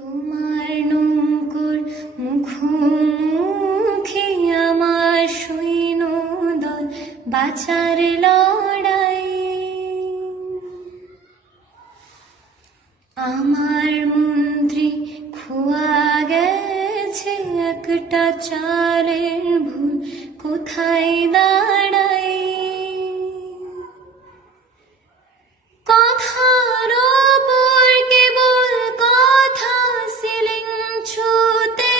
তোমার নৌকোর মুখোমুখি আমার সৈন্যদল বাঁচার লড়াই। আমার মন্ত্রী খোয়া গেছে একটা চালের ভুল কোথায় দাঁড়াই। কথার ওপর কেবল কথা সিলিং ছুঁতে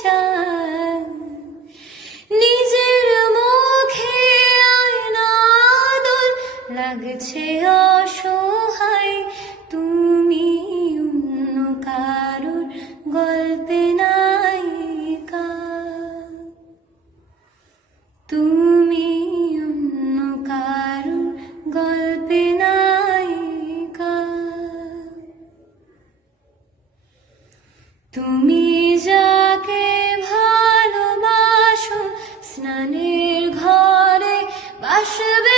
চায়, নিজের মুখে আয়না দোল লাগছে অসহায়। তুমি অন্য কারোর গল্পে নায়িকা, তুমি অন্য কারোর গল্পে নায়িকা। তুমি যাকে ভালোবাসো স্নানের ঘরে বাসবে